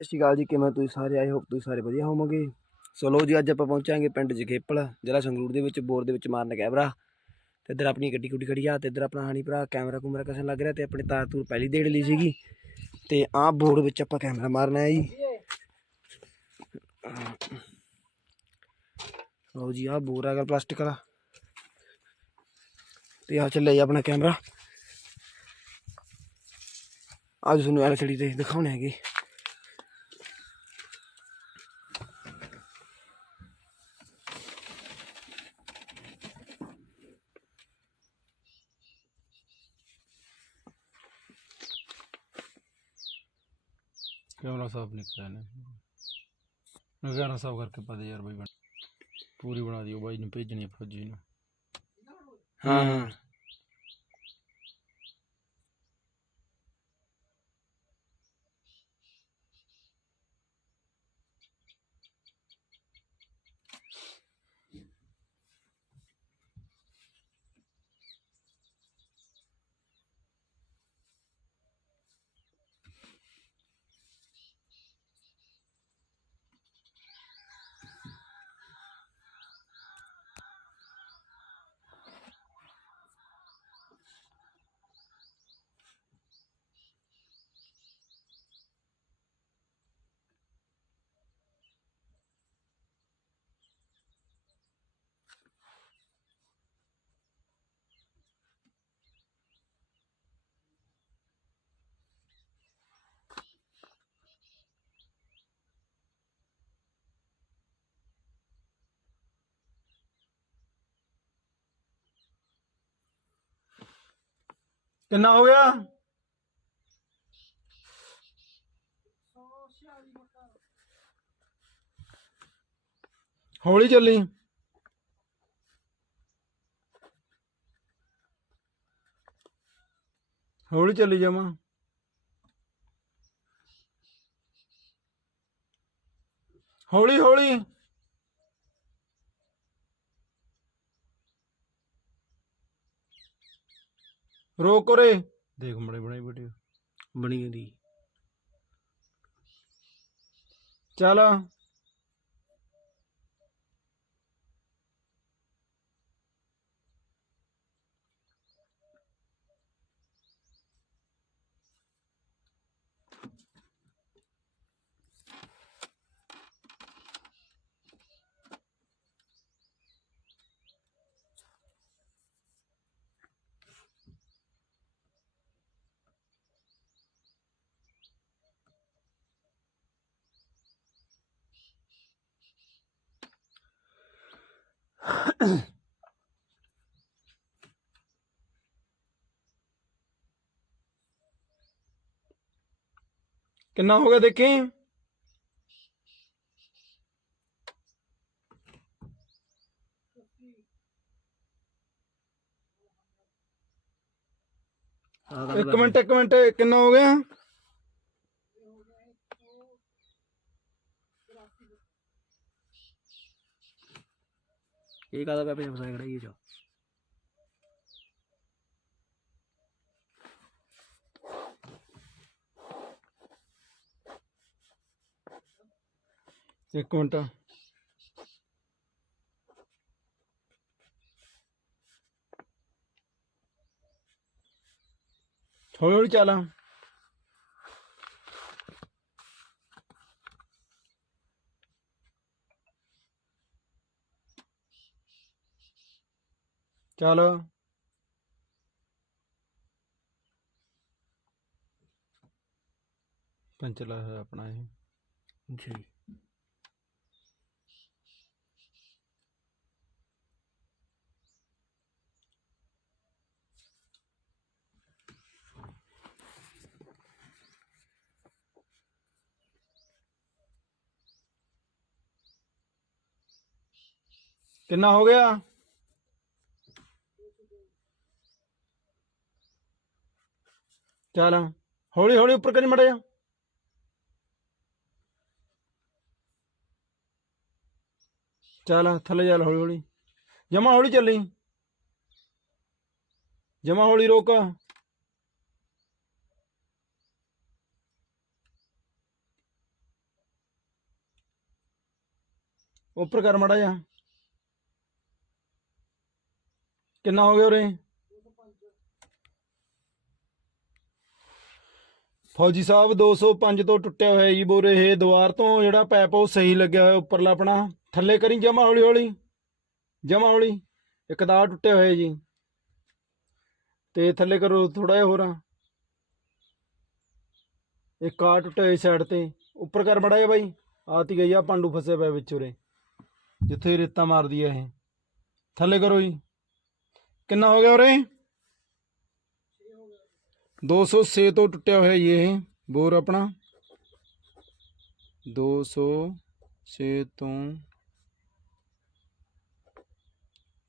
ਸਤਿ ਸ਼੍ਰੀ ਅਕਾਲ ਜੀ, ਕਿਵੇਂ ਤੁਸੀਂ ਸਾਰੇ? ਆਏ ਹੋਪ ਤੁਸੀਂ ਸਾਰੇ ਵਧੀਆ ਹੋਵੋਗੇ। ਸੋ ਲੋ ਜੀ, ਅੱਜ ਆਪਾਂ ਪਹੁੰਚਾਂਗੇ ਪਿੰਡ ਜਖੇਪਲ, ਜ਼ਿਲ੍ਹਾ ਸੰਗਰੂਰ ਦੇ ਵਿੱਚ, ਬੋਰ ਦੇ ਵਿੱਚ ਮਾਰਨ ਕੈਮਰਾ ਤੇ ਇੱਧਰ ਆਪਣੀ ਗੱਡੀ ਗੁੱਡੀ ਖੜੀ ਆ, ਤੇ ਇੱਧਰ ਆਪਣਾ ਹਾਨੀ ਭਰਾ, ਕੈਮਰਾ ਕੁਮਰਾ ਕਸਣ ਲੱਗ ਰਿਹਾ ਤੇ ਆਪਣੇ ਤਾਰ ਤੂਰ ਪਹਿਲੀ ਦੇੜ ਲਈ ਸੀਗੀ। ਤੇ ਆਹ ਬੋਰਡ ਵਿੱਚ ਆਪਾਂ ਕੈਮਰਾ ਮਾਰਨਾ ਹੈ ਜੀ। ਲਓ ਜੀ, ਆਹ ਬੋਰ ਹੈਗਾ ਪਲਾਸਟਿਕ ਵਾਲਾ। ਤੇ ਆ ਚੱਲਿਆ ਜੀ ਆਪਣਾ ਕੈਮਰਾ। ਅੱਜ ਤੁਹਾਨੂੰ ਐਲਸੀਡੀ ਤੇ ਦਿਖਾਉਣੇ ਹੈਗੇ। कैमरा साफ निकला है नजारा साफ करके पा दे यार भाई बन पूरी बना दियो भाई ने भेजनी है फौजी ने ਕਿੰਨਾ ਹੋ ਗਿਆ? ਹੌਲੀ ਚੱਲੀ। ਹੌਲੀ ਚੱਲੀ ਜਾਵਾਂ ਹੌਲੀ ਹੌਲੀ। ਰੋਕ ਰੇ ਦੇਖ ਮੜੇ ਬਣਾਈ ਵੀਡੀਓ ਬਣੀ ਦੀ ਚੱਲ। कितना हो गया देखें एक मिनट एक मिनट कितना हो गया? ਇਹ ਕਾਹਦਾ ਪਿਆ ਪਿਆ ਫਸਾਇਆ ਕਢਾਈਏ ਚਾ? ਇੱਕ ਮਿੰਟ। ਹੌਲੀ ਹੌਲੀ ਚੱਲਾਂ। ਚੱਲ। ਪੰਚਲਾ ਹੈ ਆਪਣਾ ਇਹ। ਜੀ। ਕਿੰਨਾ ਹੋ ਗਿਆ? ਚੱਲ, ਹੌਲੀ ਹੌਲੀ ਉੱਪਰ ਕਰੀ ਮੜਿਆ। ਚੱਲ, ਥੱਲੇ ਚੱਲ ਹੌਲੀ ਹੌਲੀ। ਜਮਾ ਹੌਲੀ ਚੱਲੀ। ਜਮਾ ਹੌਲੀ ਰੋਕ। ਉੱਪਰ ਕਰ ਮੜਾ ਜਾ ਕਿੰਨਾ ਹੋ ਗਿਆ ਉਰੇ? ਫੌਜੀ ਸਾਹਿਬ 205 ਤੋਂ ਟੁੱਟਿਆ ਹੋਇਆ ਜੀ ਬੋਰੇ, ਇਹ ਦੀਵਾਰ ਤੋਂ ਜਿਹੜਾ ਪੈਪ ਉਹ ਸਹੀ ਲੱਗਿਆ ਹੋਇਆ ਉੱਪਰਲਾ ਆਪਣਾ। ਥੱਲੇ ਕਰੀ ਜਮਾ ਹੌਲੀ ਹੌਲੀ। ਜਮਾ ਹੌਲੀ। ਇੱਕ ਤਾਂ ਟੁੱਟਿਆ ਹੋਇਆ ਜੀ। ਤੇ ਥੱਲੇ ਕਰੋ ਥੋੜਾ ਜਿਹਾ ਹੋਰ। ਇੱਕ ਆ ਟੁੱਟਿਆ ਹੋਇਆ ਸਾਈਡ ਤੇ। ਉੱਪਰ ਕਰ ਬੜਾ ਜਾ ਬਾਈ। ਆਤੀ ਗਈ ਆ ਪਾਂਡੂ ਫਸੇ ਪਿਆ ਵਿੱਚ ਉਰੇ। ਜਿੱਥੇ ਰੇਤਾ ਮਾਰਦੀ ਆ ਇਹ। ਥੱਲੇ ਕਰੋ ਜੀ। ਕਿੰਨਾ ਹੋ ਗਿਆ ਉਰੇ? 206 ਤੋਂ ਟੁੱਟਿਆ ਹੋਇਆ ਜੀ ਇਹ ਬੋਰ ਆਪਣਾ। 206 ਤੋਂ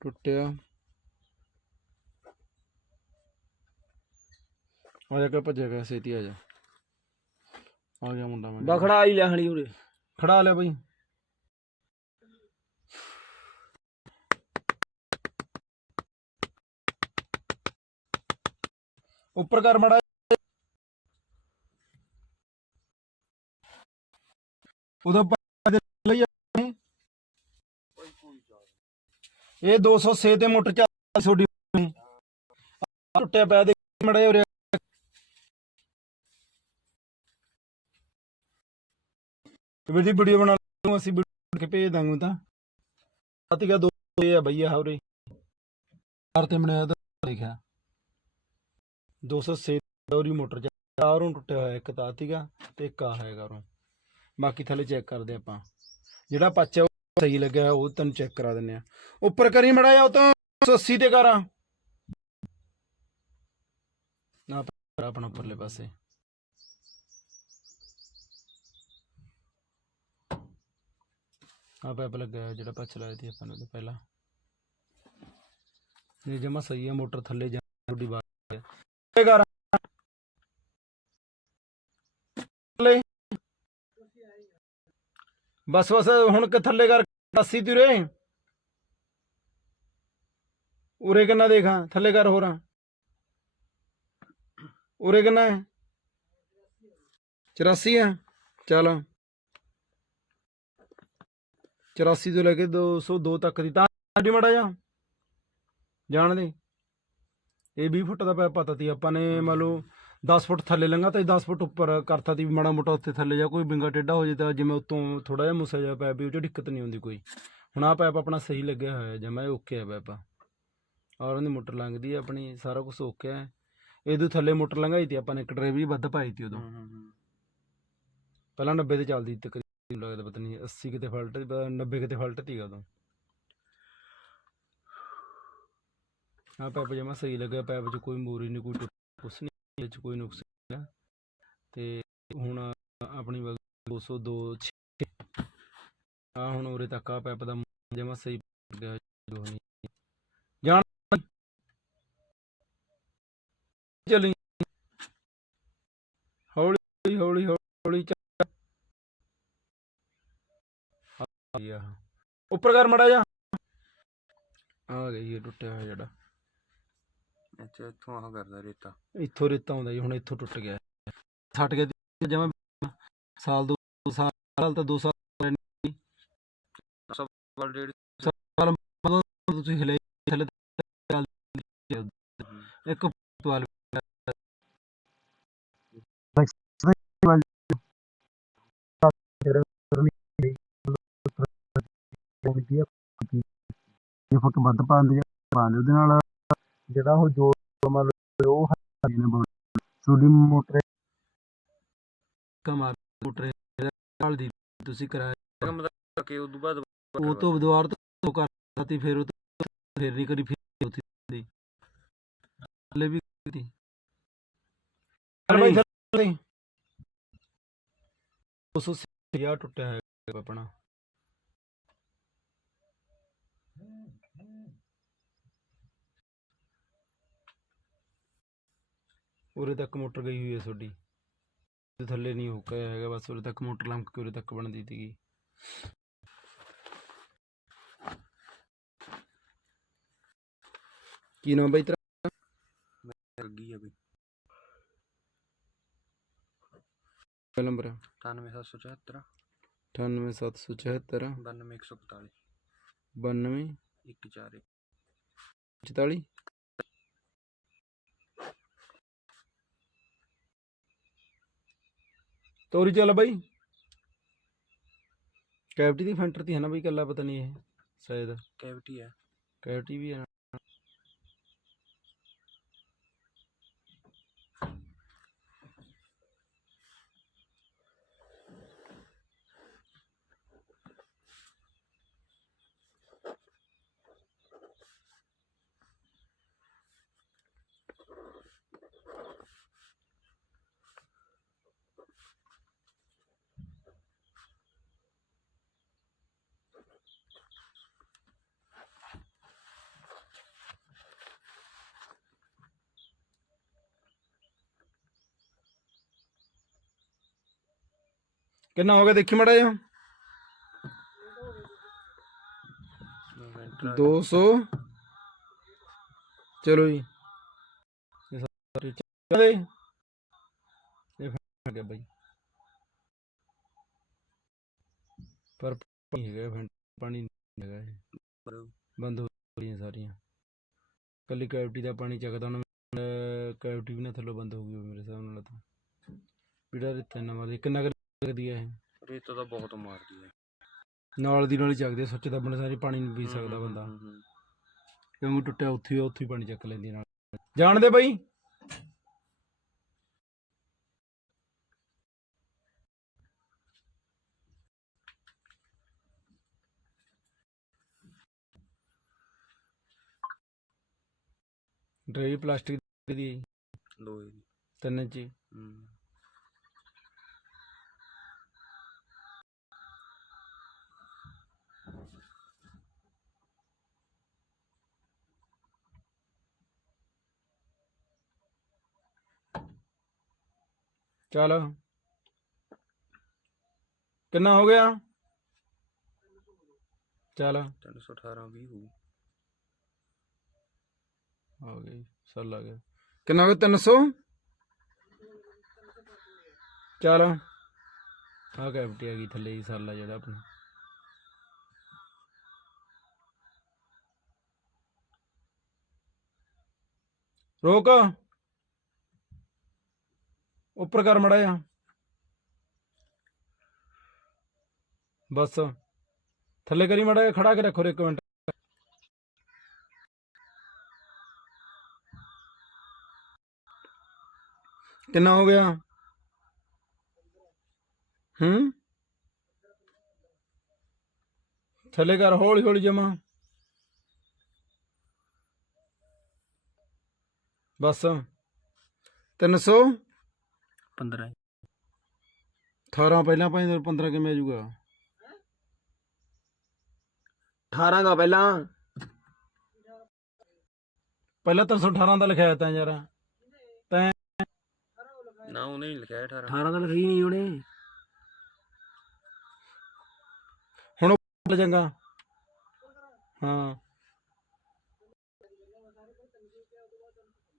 ਟੁੱਟਿਆ। ਆ ਜਾ ਕੇ ਭੱਜਿਆ ਗਿਆ ਛੇਤੀ ਆ ਜਾ। ਆ ਗਿਆ ਮੁੰਡਾ ਮੈਂ। ਬਖੜਾ ਹੀ ਲੈ ਹਣੀ ਉਰੇ। ਖੜਾ ਲਿਆ ਬਈ। ਉੱਪਰ ਕਰ ਮੜਾ ਉਹਦਾ ਪਾ ਦੇ ਲਈ ਇਹ 206 ਤੇ ਮੋਟਰ ਚੱਲ ਛੋਡੀ ਟੁੱਟਿਆ ਪਿਆ ਦੇ ਮੜਾ ਉਰੇ ਵੀਰ ਦੀ ਵੀਡੀਓ ਬਣਾ ਲਵਾਂ ਅਸੀਂ ਵੀਡੀਓ ਕੇ ਭੇਜ ਦਾਂਗੇ ਤਾਂ। ਆਤੀਗਾ ਦੋ ਇਹ ਆ ਭਈਆ ਹੌਰੇ ਚਾਰ ਤੇ ਬਣਿਆ ਤਾਂ ਲਿਖਿਆ 206 ਦੌਰੀ ਮੋਟਰ ਚਾਰੋਂ ਟੁੱਟਿਆ ਹੋਇਆ, ਇੱਕ ਤਾਂ ਆਤੀਗਾ ਤੇ ਇੱਕ ਆ ਹੈਗਾ ਉਰੋਂ। ਬਾਕੀ ਥੱਲੇ ਚੈੱਕ ਕਰਦੇ ਆਪਾਂ। ਜਿਹੜਾ ਪਾਚਾ ਉਹ ਸਹੀ ਲੱਗਿਆ ਹੋਇਆ, ਉਹ ਤੈਨੂੰ ਚੈੱਕ ਕਰਾ ਦਿੰਨੇ ਆ। ਉੱਪਰ ਕਰੀ ਮੜਾ ਜਾ, ਉਹ ਤਾਂ 180 ਤੇ ਕਰਾਂ। ਨਾ ਆਪਣਾ ਉੱਪਰਲੇ ਪਾਸੇ। ਆ ਪੈਪ ਲੱਗਾ ਜਿਹੜਾ ਪੱਛ ਲਾਇਆ ਸੀ ਆਪਾਂ ਨੇ ਪਹਿਲਾਂ। ਇਹ ਜਮਾ ਸਹੀ ਹੈ ਮੋਟਰ ਥੱਲੇ ਜਾ ਤੁਹਾਡੀ ਬਾਤ ਹੈ ਬਸ ਬਸ, ਹੁਣ ਕਿ ਥੱਲੇ ਕਰ 80 ਤੇ ਉਰੇ ਉਰੇ ਕਿੰਨਾ ਦੇਖਾਂ, ਥੱਲੇ ਕਰ ਹੋਰਾਂ। ਉਰੇ ਕਿੰਨਾ ਹੈ? 84 ਹੈ। ਚਲ। 84 ਤੋਂ ਲੈ ਕੇ 202 ਤੱਕ ਦੀ। ਤਾਂ ਸਾਡੀ ਮੜਾ ਜਾ ਜਾਣ ਦੇ। ਇਹ 20 ਫੁੱਟ ਦਾ ਪੈਪ ਪਤਾ ਤੀ ਆਪਾਂ ਨੇ ਮੰਨ ਲਓ 10 ਫੁੱਟ ਥੱਲੇ ਲੰਗਾ ਤੇ 10 ਫੁੱਟ ਉੱਪਰ ਕਰਤਾ ਤੀ ਮਾੜਾ ਮੋਟਾ ਉੱਤੇ ਥੱਲੇ ਜਾ ਕੋਈ ਬਿੰਗਾ ਟੇਢਾ ਹੋ ਜੇ ਤਾਂ ਜਿਵੇਂ ਉਤੋਂ ਥੋੜਾ ਜਿਹਾ ਮੁੱਸਾ ਜਾ ਪੈਪ ਵੀ ਉਹ 'ਚ ਦਿੱਕਤ ਨਹੀਂ ਹੁੰਦੀ ਕੋਈ। ਹੁਣ ਆ ਪੈਪ ਆਪਣਾ ਸਹੀ ਲੱਗਿਆ ਹੋਇਆ ਜਮਾ ਓਕੇ ਹੈ ਪੈਪ। ਔਰ ਉਹਦੀ ਮੋਟਰ ਲੰਘਦੀ ਹੈ ਆਪਣੀ ਸਾਰਾ ਕੁਝ ਓਕੇ ਹੈ ਇਹਦੇ ਥੱਲੇ ਮੋਟਰ ਲੰਘਾਈ ਤੀ ਆਪਾਂ ਨੇ ਇੱਕ ਡਰਾਈਵ ਵੀ ਵੱਧ ਪਾਈ ਤੀ ਉਦੋਂ। ਪਹਿਲਾਂ 90 ਤੇ ਚੱਲਦੀ ਤਕਰੀਬਨ ਲੱਗਦਾ ਪਤਾ ਨਹੀਂ 80 ਕਿਤੇ ਫਾਲਟ 90 ਕਿਤੇ ਫਾਲਟ ਤੀਗਾ ਉਦੋਂ। ਆ ਪੈਪ ਜਮਾ ਸਹੀ ਲੱਗਿਆ, ਪੈਪ 'ਚ ਕੋਈ ਮੋਰੀ ਨਹੀਂ ਕੋਈ ਟੁੱਟ ਕੁਛ ਨਹੀਂ ਇਹ 'ਚ ਕੋਈ ਨੁਕਸ ਨਹੀਂ ਤੇ ਹੁਣ ਆਪਣੀ 202 ਆ ਹੁਣ ਉਰੇ ਤੱਕ ਆ ਪੈਪ ਦਾ ਜਮਾ ਸਹੀ ਲੱਗਿਆ, ਜੋ ਨਹੀਂ ਜਾਣ। ਚਲੀ ਹੌਲੀ ਹੌਲੀ ਹੌਲੀ ਚੱਲ। ਉੱਪਰ ਕਰ ਮੜਾ ਜਾ। ਆ ਗਈ ਇਹ ਟੁੱਟਿਆ ਹੋਇਆ ਜਿਹੜਾ। ਅੱਛਾ ਇੱਥੋਂ ਆਹ ਕਰਦਾ ਰੇਤਾ। ਇੱਥੋਂ ਰੇਤਾ ਆਉਂਦਾ ਜੀ ਹੁਣ ਇੱਥੋਂ ਟੁੱਟ ਗਿਆ। ਛੱਟ ਗਿਆ ਜਮਾ ਸਾਲ ਦੋ ਸਾਲ ਤਾਂ ਦੋ ਸਾਲ ਵਾਲ ਡੇਢ ਤੁਸੀਂ ਹਿਲੇ ਥੱਲੇ ਚੱਲ ਇੱਕ ਵਾਲ ਇਹ ਫੁੱਟ ਵੱਧ ਪਾਉਂਦੇ ਆ ਪਾਉਂਦੇ ਉਹਦੇ ਨਾਲ ਜਿਹੜਾ ਉਹ ਜੋੜ ਮੰਨ ਲਓ ਉਹ ਹੱਥ ਨੇ ਬੋਲ ਛੋਟੀ ਮੋਟਰ ਕਮਾਰ ਮੋਟਰ ਨਾਲ ਦੀ ਤੁਸੀਂ ਕਰਾਇਆ। ਕੰਮ ਦਾ ਕਿ ਉਦੋਂ ਬਾਅਦ ਉਹ ਤੋਂ ਦੁਆਰ ਤੋਂ ਕਰਤਾ ਤੀ ਫਿਰ ਉਹ ਫਿਰ ਨਹੀਂ ਕਰੀ ਫਿਰ ਉੱਥੇ ਦੀ। ਹਲੇ ਵੀ ਕੀਤੀ। ਉਸ ਉਸ ਯਾ ਟੁੱਟਿਆ ਹੈ ਆਪਣਾ। ਉਰੇ ਤੱਕ ਮੋਟਰ ਗਈ ਹੋਈ ਹੈ ਤੁਹਾਡੀ? ਤੇ ਥੱਲੇ ਨਹੀਂ ਹੋ ਕੇ ਹੈਗਾ ਬਸ ਉਰੇ ਤੱਕ ਮੋਟਰ ਲੰਕ ਕੇ ਉਰੇ ਤੱਕ ਬਣਦੀ ਸੀਗੀ। ਕੀ ਨਾਮ ਬਾਈ ਤੇਰਾ? ਲੱਗੀ ਆ ਬਈ? ਨੰਬਰ 98774 98774 92145 92 141 ਤੋਰੀ ਚੱਲ ਬਾਈ। ਕੈਵਿਟੀ ਦੀ ਫੈਂਟਰ ਦੀ ਹੈ ਨਾ ਬਈ ਕੱਲਾ ਪਤਾ ਨਹੀਂ ਇਹ ਸ਼ਾਇਦ। ਕੈਵਿਟੀ ਹੈ। ਕੈਵਿਟੀ ਵੀ ਹੈ ਕਿੰਨਾ ਹੋ ਗਿਆ? ਦੇਖੀ ਮੜਾ ਜਾ 200 ਚਲੋ ਜੀ। ਇਹ ਸਾਰੇ ਚੱਲੇ। ਇਹ ਫੜ ਗਿਆ ਬਾਈ। ਪਰ ਪਾਣੀ ਹੈਗਾ ਪਾਣੀ ਹੈਗਾ ਇਹ। ਬੰਦ ਹੋ ਗਈਆਂ ਸਾਰੀਆਂ। ਕੱਲੀ ਕੈਵਿਟੀ ਦਾ ਪਾਣੀ ਚੱਕਦਾ ਹੁਣ ਕੈਵਿਟੀ ਵੀ ਨਾ ਥੱਲੋਂ ਬੰਦ ਹੋ ਗਈ ਮੇਰੇ ਹਿਸਾਬ ਨਾਲ ਤਾਂ। ਪੀੜਾ ਰਿੱਤੇ ਨਾ ਮਾਰੀ ਕਿੰਨਾ ਲੱਗਦੀ ਹੈ ਇਹ। ਰੇਤ ਤਾਂ ਬਹੁਤ ਮਾਰਦੀ ਹੈ ਨਾਲ ਦੀ ਨਾਲ ਹੀ ਚੱਕਦੇ ਸੁੱਚ ਦੱਬਣ ਸਾਰੀ ਪਾਣੀ ਨਹੀਂ ਪੀ ਸਕਦਾ ਬੰਦਾ। ਕਿਉਂਕਿ ਟੁੱਟਿਆ ਉੱਥੇ ਹੀ ਆ, ਉੱਥੇ ਹੀ ਪਾਣੀ ਚੱਕ ਲੈਂਦੀ ਨਾਲ। ਜਾਣਦੇ ਬਾਈ। ਡਰਾਈ ਪਲਾਸਟਿਕ ਦੀ ਹੈ ਜੀ, ਲੋਹੇ ਦੀ। ਤਿੰਨ ਇੰਚੀ। ਹੂੰ। ਚੱਲ ਕਿੰਨਾ ਹੋ ਗਿਆ ਚੱਲ 318 20 ਹੋਊ ਆ ਗਈ ਚੱਲ ਆ ਗਿਆ ਕਿੰਨਾ ਹੋ ਗਿਆ 300 ਚੱਲ ਆ ਕੈਵਿਟੀ ਆ ਗਈ ਥੱਲੇ ਹੀ ਸਾਲਾ ਜਿਹੜਾ ਆਪਣਾ ਰੋਕ ਉੱਪਰ ਕਰ ਮੜਾ ਜਾ ਬਸ। ਥੱਲੇ ਕਰੀ ਮੜਾ ਜਾ ਖੜਾ ਕੇ ਰੱਖੋ ਇੱਕ ਮਿੰਟ। ਕਿੰਨਾ ਹੋ ਗਿਆ? ਹੂੰ? ਥੱਲੇ ਕਰ ਹੌਲੀ ਹੌਲੀ ਜਮਾ। ਬਸ। 300 15 18 ਪਹਿਲਾਂ ਭਾਈ 15 ਕਿਵੇਂ ਆ ਜਾਊਗਾ? 18 ਦਾ ਪਹਿਲਾਂ। ਪਹਿਲਾਂ 318 ਦਾ ਲਿਖਿਆ ਤਾਂ ਯਾਰ। ਤੈਂ ਨਾ ਉਹਨੇ ਨਹੀਂ ਲਿਖਿਆ 18 18 ਦਾ ਲਿਖੀ ਨਹੀਂ ਉਹਨੇ। ਚੱਲ ਚੰਗਾ। ਹਾਂ।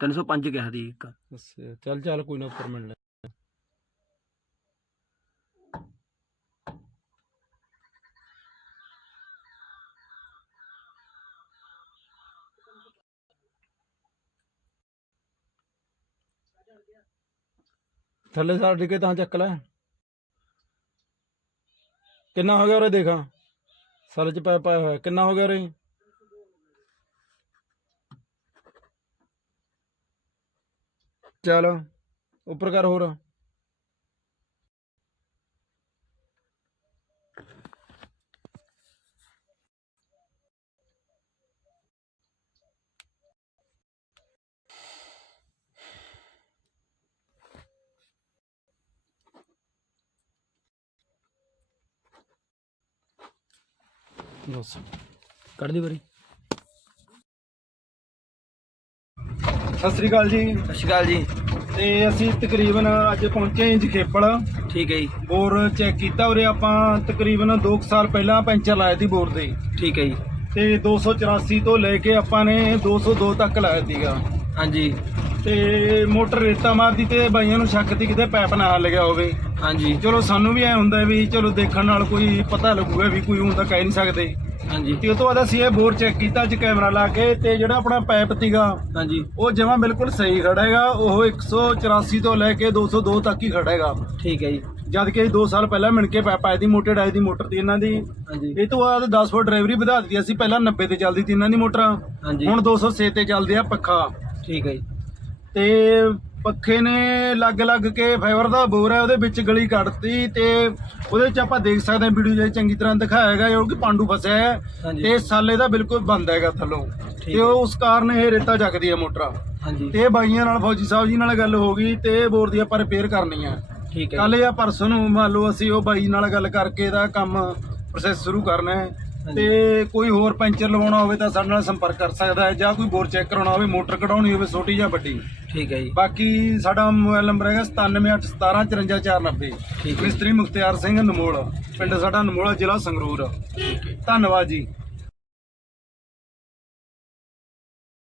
305 ਕਿਹਾ ਦੀ ਇੱਕ। ਅੱਛਾ ਚੱਲ ਚੱਲ ਕੋਈ ਨਾ ਉੱਪਰ ਮਿਲ ਲੈ ਥੱਲੇ ਸਾਡ ਡਿੱਗੇ ਤਾਂ ਚੱਕ ਲੈ। ਕਿੰਨਾ ਹੋ ਗਿਆ ਉਰੇ ਦੇਖਾ। ਸਾਲ ਚ ਪਾਇਆ ਪਾਇਆ ਹੋਇਆ। ਕਿੰਨਾ ਹੋ ਗਿਆ ਉਰੇ? ਚੱਲ, ਉੱਪਰ ਕਰ ਹੋਰ। ਬਸ ਕੱਢ ਦੀ ਬਰੀ ਸਤਿ ਸ੍ਰੀ ਅਕਾਲ ਜੀ। ਸਤਿ ਸ਼੍ਰੀ ਅਕਾਲ ਜੀ। ਤੇ ਅਸੀਂ ਤਕਰੀਬਨ ਅੱਜ ਪਹੁੰਚੇ ਹਾਂ ਜਖੇਪਲ ਠੀਕ ਹੈ ਜੀ। ਬੋਰ ਚੈੱਕ ਕੀਤਾ ਉਰੇ ਆਪਾਂ ਤਕਰੀਬਨ 2 ਸਾਲ ਪਹਿਲਾਂ ਪੈਂਚਰ ਲਾਇਆ ਸੀ ਬੋਰ ਦੇ। ਠੀਕ ਹੈ ਜੀ। ਤੇ 284 ਤੋਂ ਲੈ ਕੇ ਆਪਾਂ ਨੇ 202 ਤੱਕ ਲਾਇਆ ਸੀਗਾ। ਹਾਂਜੀ। ਤੇ ਮੋਟਰ ਰੇਤਾ ਮਾਰਦੀ ਤੇ ਬਾਈਆਂ ਨੂੰ ਸ਼ੱਕ ਤੀ ਕਿਤੇ ਪੈਪ ਨਾ ਹੱਲ ਗਿਆ ਹੋਵੇ। ਹਾਂਜੀ। ਚਲੋ ਸਾਨੂੰ ਵੀ ਐ ਹੁੰਦਾ ਵੀ ਚਲੋ ਦੇਖਣ ਨਾਲ ਕੋਈ ਪਤਾ ਲੱਗੂਗਾ ਵੀ ਕੋਈ ਤਾਂ ਕਹਿ ਨਹੀਂ ਸਕਦੇ। ਹਾਂਜੀ। ਤੇ ਉਹ ਤੋਂ ਬਾਅਦ ਅਸੀਂ ਇਹ ਬੋਰ ਚੈੱਕ ਕੀਤਾ ਅੱਜ ਕੈਮਰਾ ਲਾ ਕੇ ਤੇ ਜਿਹੜਾ ਆਪਣਾ ਪਾਈਪ ਤੀਗਾ ਹਾਂਜੀ। ਉਹ ਜਮਾ ਬਿਲਕੁਲ ਸਹੀ ਖੜਾ ਹੈਗਾ ਉਹ 184 ਤੋਂ ਲੈ ਕੇ 202 ਤੱਕ ਹੀ ਖੜਾ ਹੈਗਾ ਠੀਕ ਹੈ ਜੀ। ਜਦ ਕਿ 2 ਸਾਲ ਪਹਿਲਾਂ ਮਿਣ ਕੇ ਪਾਈਪ ਆਈ ਦੀ ਮੋਟੇ ਡਾਈ ਦੀ ਮੋਟਰ ਦੀ ਇਹਨਾਂ ਦੀ। ਹਾਂਜੀ। ਇਹ ਤੋਂ ਬਾਅਦ 10 ਫੁੱਟ ਡਰਾਈਵਰੀ ਵਧਾ ਦਿੱਤੀ ਅਸੀਂ ਪਹਿਲਾਂ 90 ਤੇ ਚੱਲਦੀ ਸੀ ਇਹਨਾਂ ਦੀ ਮੋਟਰ। ਹਾਂਜੀ। ਹੁਣ 206 ਤੇ ਚੱਲਦੇ ਆ ਪੱਖਾ। ਠੀਕ ਹੈ ਜੀ। ਤੇ ਪੱਖੇ ਨੇ ਲੱਗ ਲੱਗ ਕੇ ਫਾਈਬਰ ਦਾ ਬੋਰ ਹੈ ਉਹਦੇ ਵਿੱਚ ਗਲੀ ਕੱਢਤੀ ਤੇ ਉਹਦੇ ਵਿੱਚ ਆਪਾਂ ਦੇਖ ਸਕਦੇ ਹਾਂ ਵੀਡੀਓ ਜੇ ਚੰਗੀ ਤਰ੍ਹਾਂ ਦਿਖਾਇਆ ਹੈਗਾ ਜੋ ਕਿ ਪਾਂਡੂ ਫਸਿਆ ਹੈ ਤੇ ਸਾਲੇ ਦਾ ਬਿਲਕੁਲ ਬੰਦ ਹੈਗਾ ਥੱਲੋਂ। ਤੇ ਉਹ ਉਸ ਕਾਰਨ ਇਹ ਰੇਤਾ ਚੱਕਦੀ ਹੈ ਮੋਟਰ। ਹਾਂਜੀ। ਤੇ ਬਾਈਆਂ ਨਾਲ ਫੌਜੀ ਸਾਹਿਬ ਜੀ ਨਾਲ ਗੱਲ ਹੋ ਗਈ ਤੇ ਬੋਰ ਦੀ ਆਪਾਂ ਰਿਪੇਅਰ ਕਰਨੀ ਆ ਠੀਕ ਹੈ। ਕੱਲ ਜਾਂ ਪਰਸੋਂ ਨੂੰ ਮੰਨ ਲਓ ਅਸੀਂ ਉਹ ਬਾਈ ਨਾਲ ਗੱਲ ਕਰਕੇ ਇਹਦਾ ਕੰਮ ਪ੍ਰੋਸੈਸ ਸ਼ੁਰੂ ਕਰਨਾ ਹੈ। ਤੇ ਕੋਈ ਹੋਰ ਪੈਂਚਰ ਲਵਾਉਣਾ ਹੋਵੇ ਤਾਂ ਸਾਡੇ ਨਾਲ ਸੰਪਰਕ ਕਰ ਸਕਦਾ ਹੈ ਜਾਂ ਕੋਈ ਬੋਰ ਚੈੱਕ ਕਰਾਉਣਾ ਹੋਵੇ ਮੋਟਰ ਕਢਾਉਣੀ ਹੋਵੇ ਛੋਟੀ ਜਾਂ ਵੱਡੀ। ਠੀਕ ਹੈ ਜੀ। ਬਾਕੀ ਸਾਡਾ ਮੋਬਾਈਲ ਨੰਬਰ ਹੈਗਾ 9781175490 ਠੀਕ ਹੈ। ਮਿਸਤਰੀ ਮੁਖਤਿਆਰ ਸਿੰਘ ਨਮੋਲ ਪਿੰਡ ਸਾਡਾ ਨਮੋਲਾ ਜ਼ਿਲ੍ਹਾ ਸੰਗਰੂਰ। ਧੰਨਵਾਦ ਜੀ।